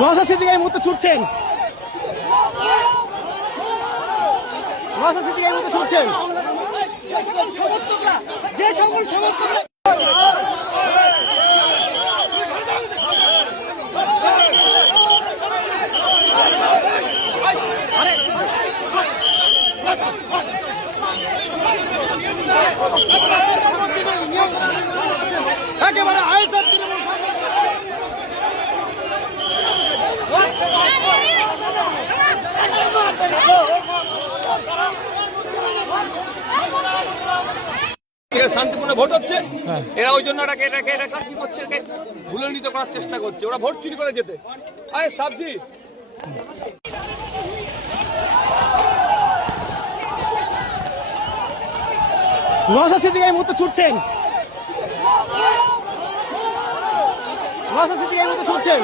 নওশাদ সিদ্দিকী এই মুহূর্তে ছুটছেন। নওশাদ সিদ্দিকী এই মুহূর্তে ছুটছেন। যে সকল সমর্থকরা একেবারে আইএসএফ শান্তিপূর্ণ ভোট হচ্ছে, এরা ওই জন্য এটাকে কি করছে, এটাকে ভুলণ্ডিত করার চেষ্টা করছে। ওরা ভোট চুরি করে যেতে আরে সাবজি নওশাদ সিদ্দিকী এই মুহূর্তে ছুটছেন। নওশাদ সিদ্দিকী এই মুহূর্তে ছুটছেন।